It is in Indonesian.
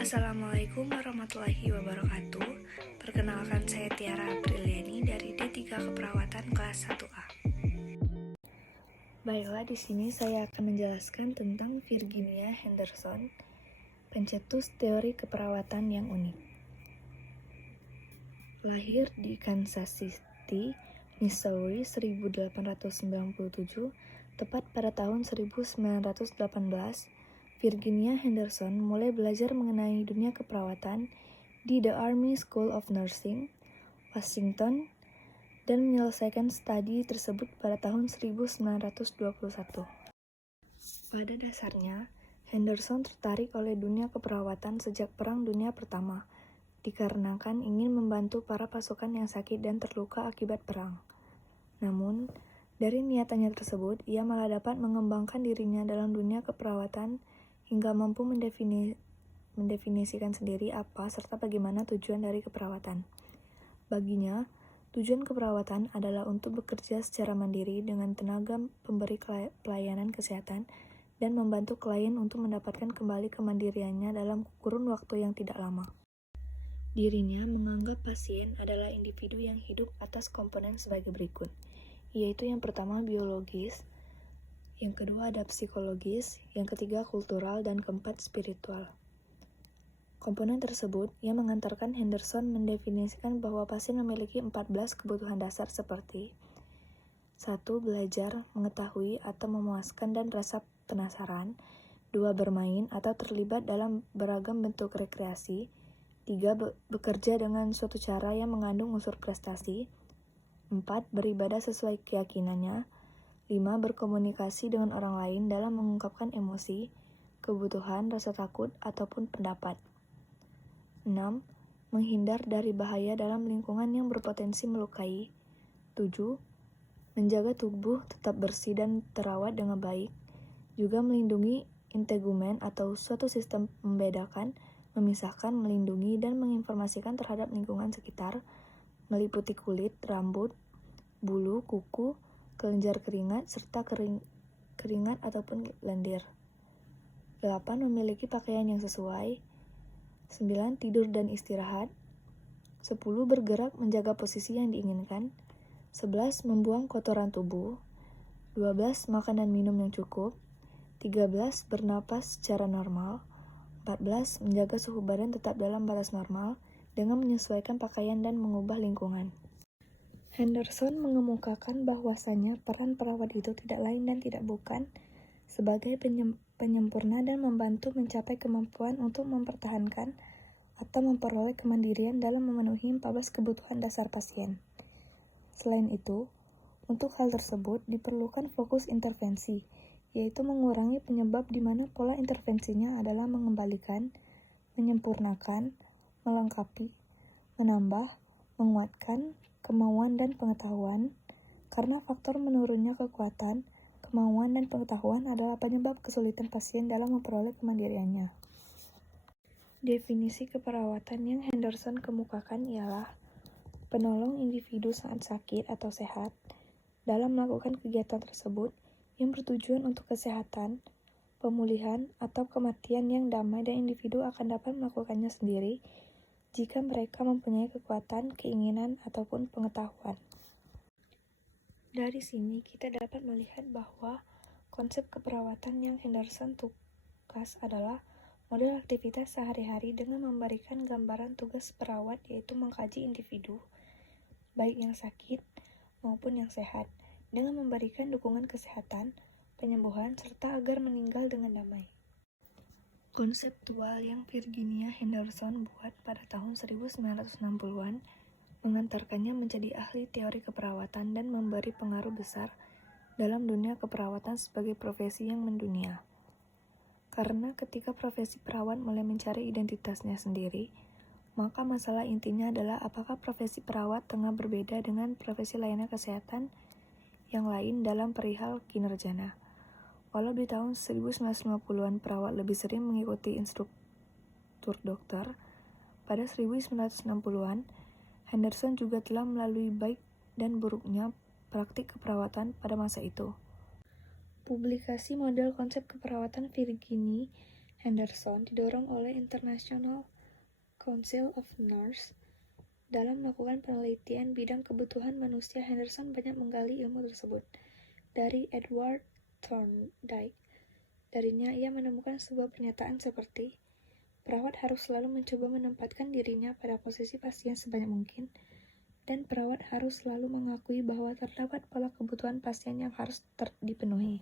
Assalamualaikum warahmatullahi wabarakatuh. Perkenalkan, saya Tiara Apriliani dari D3 Keperawatan kelas 1A. Baiklah, di sini saya akan menjelaskan tentang Virginia Henderson, pencetus teori keperawatan yang unik. Lahir di Kansas City, Missouri 1897, tepat pada tahun 1918, Virginia Henderson mulai belajar mengenai dunia keperawatan di The Army School of Nursing, Washington, dan menyelesaikan studi tersebut pada tahun 1921. Pada dasarnya, Henderson tertarik oleh dunia keperawatan sejak Perang Dunia Pertama, dikarenakan ingin membantu para pasukan yang sakit dan terluka akibat perang. Namun, dari niatannya tersebut, ia malah dapat mengembangkan dirinya dalam dunia keperawatan hingga mampu mendefinisikan sendiri apa serta bagaimana tujuan dari keperawatan. Baginya, tujuan keperawatan adalah untuk bekerja secara mandiri dengan tenaga pemberi pelayanan kesehatan dan membantu klien untuk mendapatkan kembali kemandiriannya dalam kurun waktu yang tidak lama. Dirinya menganggap pasien adalah individu yang hidup atas komponen sebagai berikut, yaitu yang pertama biologis, yang kedua ada psikologis, yang ketiga kultural, dan keempat spiritual. Komponen tersebut yang mengantarkan Henderson mendefinisikan bahwa pasien memiliki 14 kebutuhan dasar seperti 1. Belajar, mengetahui, atau memuaskan dan rasa penasaran. 2. Bermain atau terlibat dalam beragam bentuk rekreasi. 3. Bekerja dengan suatu cara yang mengandung unsur prestasi. 4. Beribadah sesuai keyakinannya. 5. Berkomunikasi dengan orang lain dalam mengungkapkan emosi, kebutuhan, rasa takut, ataupun pendapat. 6. Menghindar dari bahaya dalam lingkungan yang berpotensi melukai. 7. Menjaga tubuh tetap bersih dan terawat dengan baik. Juga melindungi integumen atau suatu sistem membedakan, memisahkan, melindungi, dan menginformasikan terhadap lingkungan sekitar, meliputi kulit, rambut, bulu, kuku, kelenjar keringat, serta keringat ataupun lendir. 8. Memiliki pakaian yang sesuai. 9. Tidur dan istirahat. 10. Bergerak menjaga posisi yang diinginkan. 11. Membuang kotoran tubuh. 12. Makan dan minum yang cukup. 13. Bernapas secara normal. 14. Menjaga suhu badan tetap dalam batas normal dengan menyesuaikan pakaian dan mengubah lingkungan. Henderson mengemukakan bahwasannya peran perawat itu tidak lain dan tidak bukan sebagai penyempurna dan membantu mencapai kemampuan untuk mempertahankan atau memperoleh kemandirian dalam memenuhi 14 kebutuhan dasar pasien. Selain itu, untuk hal tersebut diperlukan fokus intervensi, yaitu mengurangi penyebab di mana pola intervensinya adalah mengembalikan, menyempurnakan, melengkapi, menambah, menguatkan kemauan dan pengetahuan, karena faktor menurunnya kekuatan, kemauan, dan pengetahuan adalah penyebab kesulitan pasien dalam memperoleh kemandiriannya. Definisi keperawatan yang Henderson kemukakan ialah penolong individu saat sakit atau sehat dalam melakukan kegiatan tersebut yang bertujuan untuk kesehatan, pemulihan, atau kematian yang damai, dan individu akan dapat melakukannya sendiri jika mereka mempunyai kekuatan, keinginan, ataupun pengetahuan. Dari sini kita dapat melihat bahwa konsep keperawatan yang Henderson tugas adalah model aktivitas sehari-hari dengan memberikan gambaran tugas perawat, yaitu mengkaji individu, baik yang sakit maupun yang sehat, dengan memberikan dukungan kesehatan, penyembuhan, serta agar meninggal dengan damai. Konseptual yang Virginia Henderson buat pada tahun 1960-an mengantarkannya menjadi ahli teori keperawatan dan memberi pengaruh besar dalam dunia keperawatan sebagai profesi yang mendunia. Karena ketika profesi perawat mulai mencari identitasnya sendiri, maka masalah intinya adalah apakah profesi perawat tengah berbeda dengan profesi lainnya kesehatan yang lain dalam perihal kinerjanya. Walau di tahun 1950-an perawat lebih sering mengikuti instruktur dokter, pada 1960-an Henderson juga telah melalui baik dan buruknya praktik keperawatan pada masa itu. Publikasi model konsep keperawatan Virginia Henderson didorong oleh International Council of Nurses. Dalam melakukan penelitian bidang kebutuhan manusia, Henderson banyak menggali ilmu tersebut. Dari Edward Thorndike, darinya ia menemukan sebuah pernyataan seperti, perawat harus selalu mencoba menempatkan dirinya pada posisi pasien sebanyak mungkin, dan perawat harus selalu mengakui bahwa terdapat pola kebutuhan pasien yang harus dipenuhi.